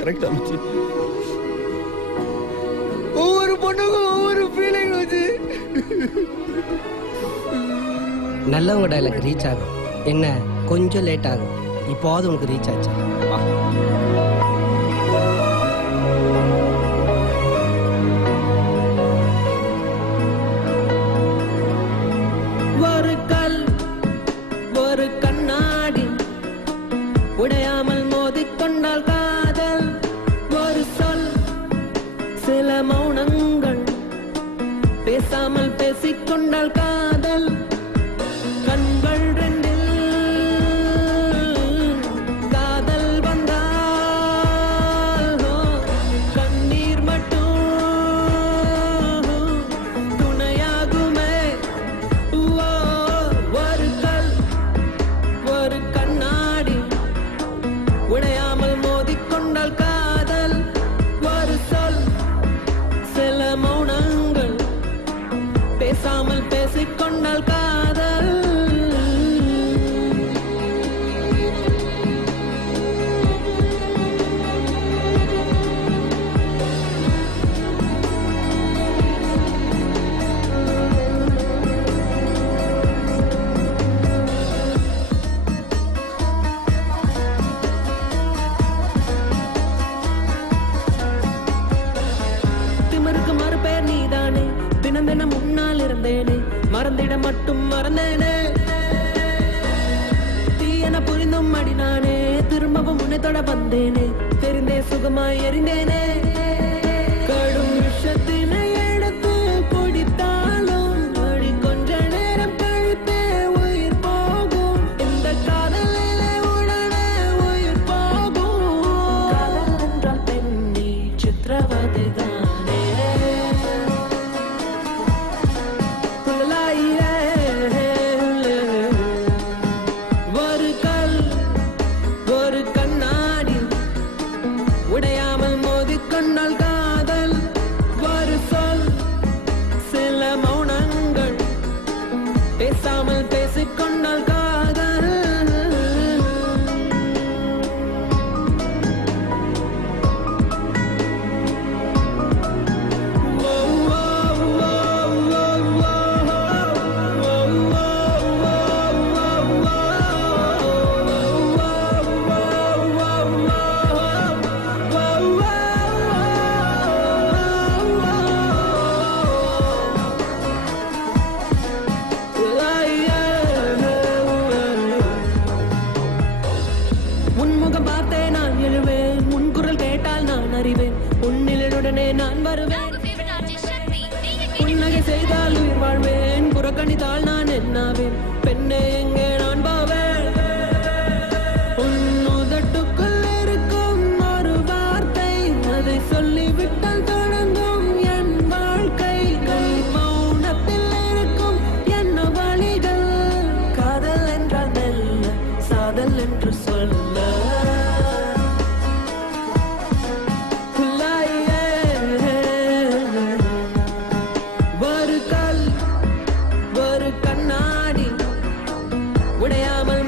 கரெக்டா மச்சி? ஒவ்வொரு பொண்ணுக்கும் ஒவ்வொரு ஃபீலிங் மச்சி. நல்லவங்க டைலாக் ரீச் ஆகும். என்ன கொஞ்சம் லேட் ஆகும். இப்போது உனக்கு ரீச் ஆச்சு. ஒரு கல் ஒரு கண்ணாடி உடையாமல் மோதிக்கொண்டால் காதல். ஒரு சொல் சில மௌனங்கள் பேசாமல் பேசிக்கொண்டால் காதல். கண்கள் ரெண்டில் காதல் வந்தால் கண்ணீர் மட்டும் துணையாகுமே. ஒரு கல் ஒரு கண்ணாடி உடையாமல் மோதிக்கொண்டால் காதல். ஒரு சொல் சில மௌனங்கள் பேசாமல் பேசிக்கொண்டால் காதல். திமிருக்கு மறுபேர் நீதானே. தினம் தினம் முன்னால் இருந்தேனே. மறந்திட மட்டும் மறந்தேனே. தீயன புரிந்தும் அடினானே. திரும்பவும் உன்னை தொட வந்தேனே. தெரிந்தே சுகமாய் எறிந்தேனே. கடும் விஷத்தினை எடுத்து குடித்தாலும் அடி கொஞ்ச நேரம் கழித்தே உயிர் போகும். இந்த காதலிலே உடனே உயிர் போகும். காதல் என்றால் பெண்ணே சித்திரவதை தானே. ஒரு கல் ஒரு கண்ணாடி உடையாமல் மோதிக்கொண்டால் காதல். ஒரு சொல் சில மௌனங்கள் பேசாமல் பேசிக்கொண்டால் காதல். உன்முகம் பார்த்தே நான் எழுவேன். உன் குரல் கேட்டால் நான் அறிவேன். உன்னிலுடனே நான் வருவேன். புன்னகை செய்தால் உயிர் வாழ்வேன். புறக்கணித்தால் நான் என்னாவேன். பெண்ணே எங்கே நான் பாவேன். உன் உதட்டுக்குள் இருக்கும் ஒரு வார்த்தை அதை சொல்லிவிட்டால் தொடங்கும் என் வாழ்க்கை. கை மௌனத்தில் இருக்கும் என்ன வழிகள். காதல் என்றால் மெல்ல சாதல் என்று சொல்ல. ஒரு கல் ஒரு கண்ணாடி உடையாமல்